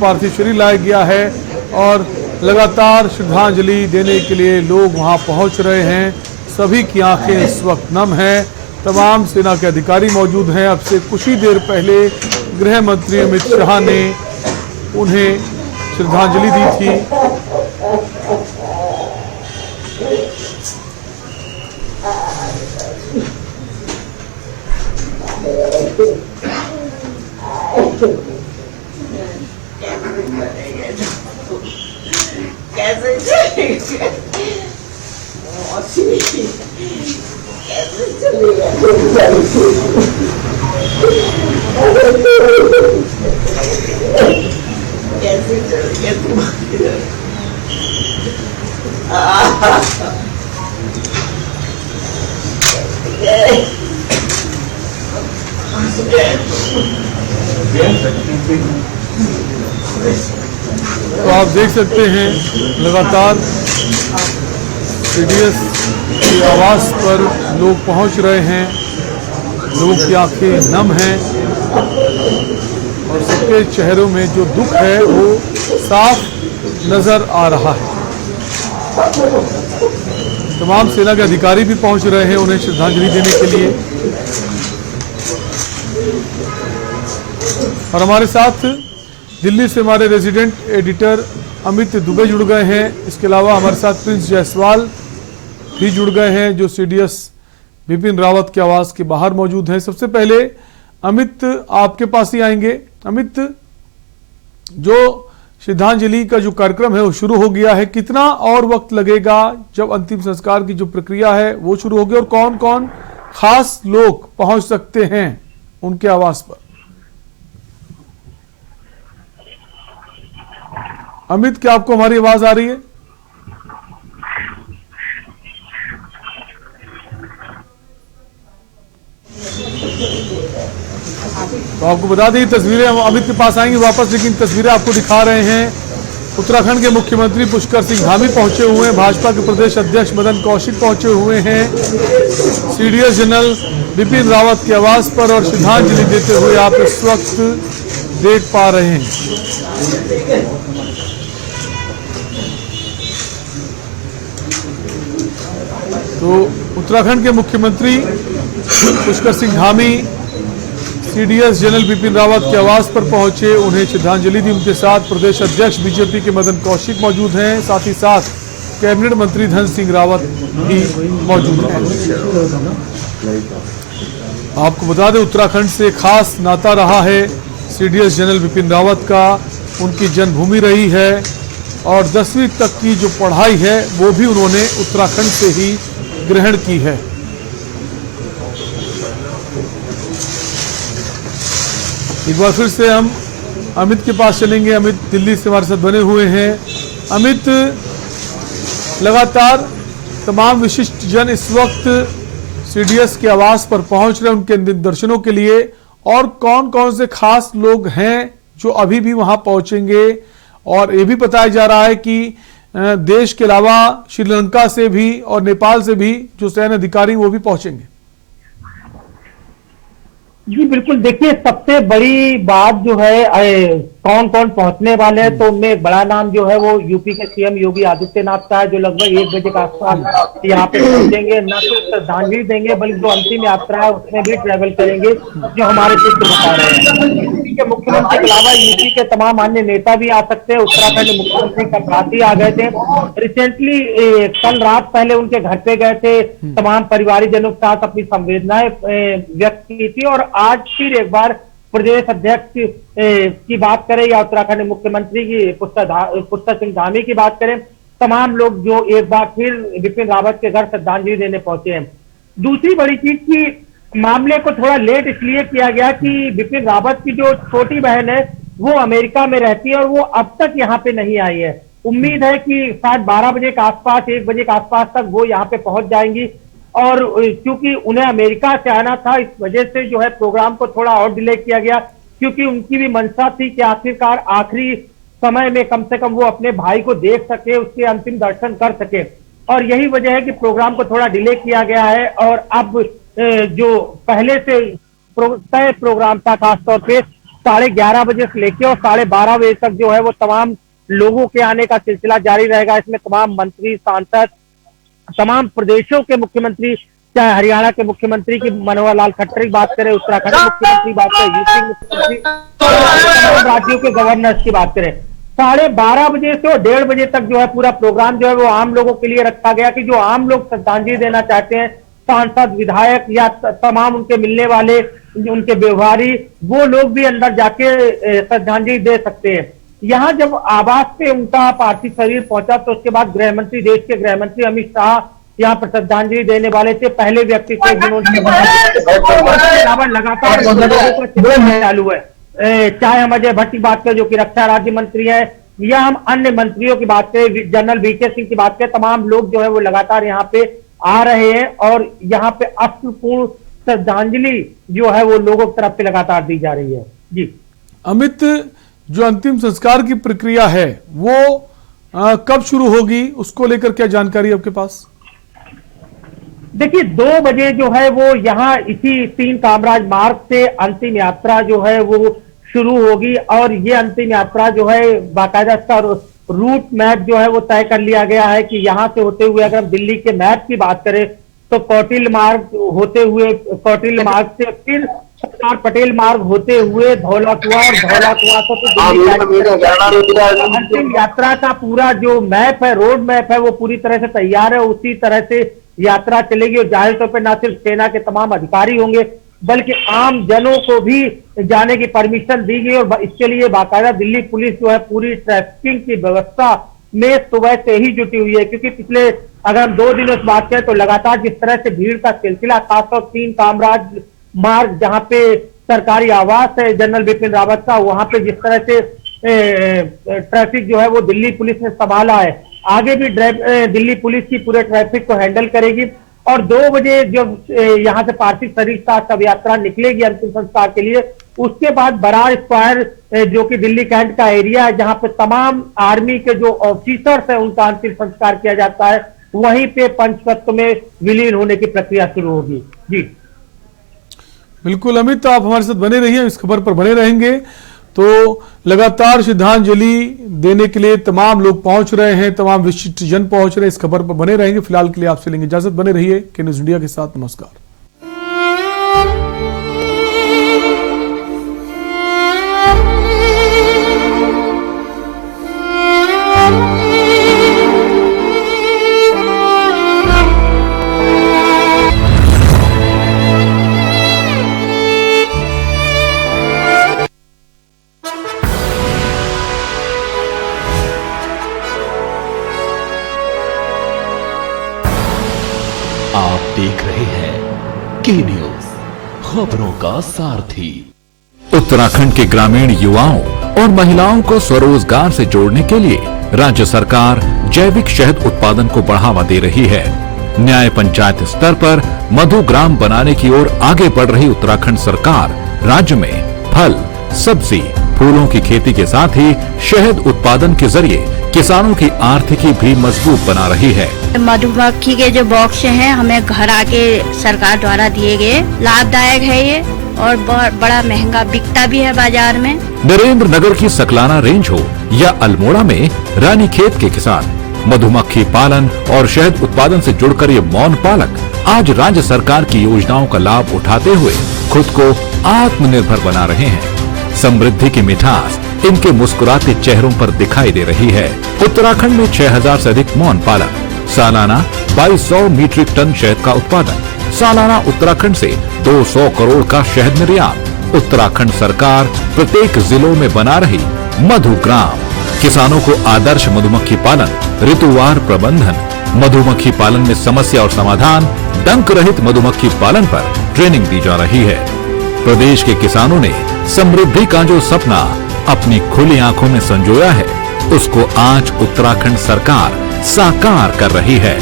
पार्थिव शरीर लाया गया है और लगातार श्रद्धांजलि देने के लिए लोग वहां पहुंच रहे हैं। सभी की आंखें इस वक्त नम हैं। तमाम सेना के अधिकारी मौजूद हैं। अब से कुछ ही देर पहले गृह मंत्री अमित शाह ने उन्हें श्रद्धांजलि दी थी। कैसे चलेगा? कैसे चलेगा? कैसे चलेगा? तो आप देख सकते हैं लगातार सीडीएस की आवास पर लोग पहुंच रहे हैं। लोगों की आंखें नम हैं और सबके चेहरों में जो दुख है वो साफ नजर आ रहा है। तमाम सेना के अधिकारी भी पहुंच रहे हैं उन्हें श्रद्धांजलि देने के लिए। और हमारे साथ दिल्ली से हमारे रेजिडेंट एडिटर अमित दुबे जुड़ गए हैं। इसके अलावा हमारे साथ प्रिंस जायसवाल भी जुड़ गए हैं जो सीडीएस बिपिन रावत के आवास के बाहर मौजूद हैं। सबसे पहले अमित आपके पास ही आएंगे। अमित, जो श्रद्धांजलि का जो कार्यक्रम है वो शुरू हो गया है, कितना और वक्त लगेगा जब अंतिम संस्कार की जो प्रक्रिया है वो शुरू होगी और कौन कौन खास लोग पहुंच सकते हैं उनके आवास पर? अमित, क्या आपको हमारी आवाज आ रही है? तो आपको बता दें तस्वीरें हम अमित के पास आएंगे वापस, लेकिन तस्वीरें आपको दिखा रहे हैं। उत्तराखंड के मुख्यमंत्री पुष्कर सिंह धामी पहुंचे हुए हैं। भाजपा के प्रदेश अध्यक्ष मदन कौशिक पहुंचे हुए हैं सीडीएस जनरल बिपिन रावत के आवास पर और श्रद्धांजलि देते हुए आप इस वक्त देख पा रहे हैं। तो उत्तराखंड के मुख्यमंत्री पुष्कर सिंह धामी सीडीएस जनरल बिपिन रावत के आवास पर पहुंचे, उन्हें श्रद्धांजलि दी। उनके साथ प्रदेश अध्यक्ष बीजेपी के मदन कौशिक मौजूद हैं, साथ ही साथ कैबिनेट मंत्री धन सिंह रावत भी मौजूद हैं। आपको बता दें उत्तराखंड से खास नाता रहा है सीडीएस जनरल बिपिन रावत का। उनकी जन्मभूमि रही है और 10वीं तक की जो पढ़ाई है वो भी उन्होंने उत्तराखंड से ही ग्रहण की है। एक बार फिर से हम अमित के पास चलेंगे। अमित दिल्ली से हमारे साथ बने हुए हैं। अमित, लगातार तमाम विशिष्ट जन इस वक्त सीडीएस के आवास पर पहुंच रहे हैं उनके अंतिम दर्शनों के लिए, और कौन कौन से खास लोग हैं जो अभी भी वहां पहुंचेंगे? और ये भी बताया जा रहा है कि देश के अलावा श्रीलंका से भी और नेपाल से भी जो सैन्य अधिकारी वो भी पहुंचेंगे। जी बिल्कुल, देखिए सबसे बड़ी बात जो है कौन कौन पहुंचने वाले हैं, तो उनमें एक बड़ा नाम जो है वो यूपी के सीएम योगी आदित्यनाथ का है, जो लगभग 1 बजे के आसपास यहाँ पे पहुंचेंगे। न सिर्फ श्रद्धांजलि देंगे बल्कि जो अंतिम यात्रा है उसमें भी ट्रेवल करेंगे, जो हमारे चित्र बता रहे हैं। यूपी के मुख्यमंत्री के अलावा यूपी के तमाम अन्य नेता भी आ सकते हैं। उत्तराखंड मुख्यमंत्री कल रात ही आ गए थे। रिसेंटली कल रात पहले उनके घर पे गए थे, तमाम परिवारजनों के साथ अपनी संवेदनाएं व्यक्त की थी। और आज फिर एक बार प्रदेश अध्यक्ष की बात करें या उत्तराखंड मुख्यमंत्री की पुष्कर सिंह धामी की बात करें, तमाम लोग जो एक बार फिर बिपिन रावत के घर श्रद्धांजलि देने पहुंचे हैं। दूसरी बड़ी चीज की मामले को थोड़ा लेट इसलिए किया गया कि बिपिन रावत की जो छोटी बहन है वो अमेरिका में रहती है और वो अब तक यहाँ पे नहीं आई है। उम्मीद है कि शायद 12 बजे के आसपास, 1 बजे के आसपास तक वो यहाँ पे पहुंच जाएंगी। और क्योंकि उन्हें अमेरिका से आना था, इस वजह से जो है प्रोग्राम को थोड़ा और डिले किया गया, क्योंकि उनकी भी मंशा थी कि आखिरकार आखिरी समय में कम से कम वो अपने भाई को देख सके, उसके अंतिम दर्शन कर सके। और यही वजह है कि प्रोग्राम को थोड़ा डिले किया गया है। और अब जो पहले से तय प्रोग्राम था, खासतौर पे 11:30 बजे से लेके और 12:30 बजे तक जो है वो तमाम लोगों के आने का सिलसिला जारी रहेगा। इसमें तमाम मंत्री, सांसद, तमाम प्रदेशों के मुख्यमंत्री, चाहे हरियाणा के मुख्यमंत्री की मनोहर लाल खट्टर की बात करें, उत्तराखंड के मुख्यमंत्री बात करें, यूपी मुख्यमंत्री, तमाम राज्यों के गवर्नर्स की बात करें, 12:30 बजे से और 1:30 बजे तक जो है पूरा प्रोग्राम जो है वो आम लोगों के लिए रखा गया कि जो आम लोग श्रद्धांजलि देना चाहते हैं, सांसद, विधायक या तमाम उनके मिलने वाले, उनके व्यवहारी, वो लोग भी अंदर जाके श्रद्धांजलि दे सकते हैं। यहाँ जब आवास पे उनका पार्थिव शरीर पहुंचा तो उसके बाद गृह मंत्री, देश के गृह मंत्री अमित शाह यहाँ पर श्रद्धांजलि देने वाले थे, पहले व्यक्ति थे जिन्होंने लगातार चालू है। चाहे हम अजय भट्ट की बात करें जो कि रक्षा राज्य मंत्री है, या हम अन्य मंत्रियों की बात करें, जनरल वीके सिंह की बात करें, तमाम लोग जो है वो लगातार यहाँ पे आ रहे हैं और यहाँ पे अश्रुपूर्ण श्रद्धांजलि जो है वो लोगों की तरफ से लगातार दी जा रही है। जी अमित, जो अंतिम संस्कार की प्रक्रिया है वो कब शुरू होगी, उसको लेकर क्या जानकारी आपके पास? देखिए 2 बजे जो है वो यहाँ इसी 3 कामराज मार्ग से अंतिम यात्रा जो है वो शुरू होगी और ये अंतिम यात्रा जो है बाकायदा इसका रूट मैप जो है वो तय कर लिया गया है कि यहाँ से होते हुए अगर हम दिल्ली के मैप की बात करें तो कौटिल्य मार्ग होते हुए, कौटिल्य मार्ग से फिर सरदार पटेल मार्ग होते हुए धौलाकुआं और धौलाकुआं से अंतिम यात्रा का पूरा जो मैप है, रोड मैप है, वो पूरी तरह से तैयार है। उसी तरह से यात्रा चलेगी और जाहिर तौर पर न सिर्फ सेना के तमाम अधिकारी होंगे बल्कि आम जनों को भी जाने की परमिशन दी गई और इसके लिए बाकायदा दिल्ली पुलिस जो है पूरी ट्रैफिकिंग की व्यवस्था में सुबह से ही जुटी हुई है, क्योंकि पिछले अगर हम 2 दिनों से बात करें तो लगातार जिस तरह से भीड़ का सिलसिला, खासतौर 3 कामराज मार्ग जहां पे सरकारी आवास है जनरल बिपिन रावत का, वहां पे जिस तरह से ट्रैफिक जो है वो दिल्ली पुलिस ने संभाला है, आगे भी दिल्ली पुलिस की पूरे ट्रैफिक को हैंडल करेगी। और 2 बजे जब यहाँ से पार्थिव शरीर साथ शव यात्रा निकलेगी अंतिम संस्कार के लिए, उसके बाद बरार स्क्वायर जो कि दिल्ली कैंट का एरिया है जहां पे तमाम आर्मी के जो ऑफिसर्स हैं उनका अंतिम संस्कार किया जाता है, वहीं पे पंचतत्व में विलीन होने की प्रक्रिया शुरू होगी। जी बिल्कुल अमित, आप हमारे साथ बने रहिए, इस खबर पर बने रहेंगे। तो लगातार श्रद्धांजलि देने के लिए तमाम लोग पहुंच रहे हैं, तमाम विशिष्ट जन पहुंच रहे हैं, इस खबर पर बने रहेंगे। फिलहाल के लिए आपसे लेंगे इजाजत, बने रहिए के न्यूज़ इंडिया के साथ। नमस्कार। आप देख रहे हैं के न्यूज, खबरों का सारथी। उत्तराखंड के ग्रामीण युवाओं और महिलाओं को स्वरोजगार से जोड़ने के लिए राज्य सरकार जैविक शहद उत्पादन को बढ़ावा दे रही है। न्याय पंचायत स्तर पर मधु ग्राम बनाने की ओर आगे बढ़ रही उत्तराखंड सरकार राज्य में फल, सब्जी, फूलों की खेती के साथ ही शहद उत्पादन के जरिए किसानों की आर्थिकी भी मजबूत बना रही है। मधुमक्खी के जो बॉक्स हैं हमें घर आके सरकार द्वारा दिए गए, लाभदायक है ये और बड़ा महंगा बिकता भी है बाजार में। नरेंद्र नगर की सकलाना रेंज हो या अल्मोड़ा में रानीखेत के किसान मधुमक्खी पालन और शहद उत्पादन से जुड़कर ये मौन पालक आज राज्य सरकार की योजनाओं का लाभ उठाते हुए खुद को आत्मनिर्भर बना रहे हैं। समृद्धि की मिठास इनके मुस्कुराते चेहरों पर दिखाई दे रही है। उत्तराखंड में 6000 से अधिक मौन पालक, सालाना 2200 मीट्रिक टन शहद का उत्पादन, सालाना उत्तराखंड से 200 करोड़ का शहद निर्यात। उत्तराखंड सरकार प्रत्येक जिलों में बना रही मधु ग्राम, किसानों को आदर्श मधुमक्खी पालन, ऋतुवार प्रबंधन, मधुमक्खी पालन में समस्या और समाधान, डंक रहित मधुमक्खी पालन पर ट्रेनिंग दी जा रही है। प्रदेश के किसानों ने समृद्धि का जो सपना अपनी खुली आंखों में संजोया है, उसको आज उत्तराखंड सरकार साकार कर रही है।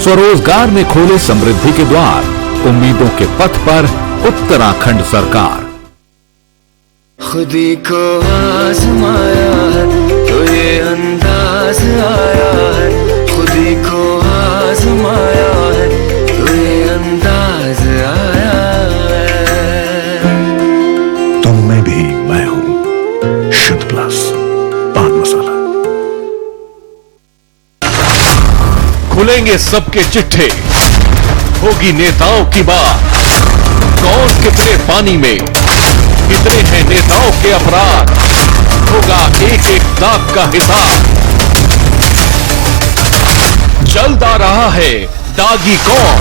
स्वरोजगार में खोले समृद्धि के द्वार, उम्मीदों के पथ पर उत्तराखंड सरकार। खुदी को आजमाया है तो ये अंदाज आया है, खुदी को आजमाया है तो ये अंदाज आया है। तुम में भी खुलेंगे सबके चिट्ठे, होगी नेताओं की बात। कौन कितने पानी में, कितने हैं नेताओं के अपराध, होगा एक एक दाग का हिसाब। जल्द आ रहा है दागी कौन,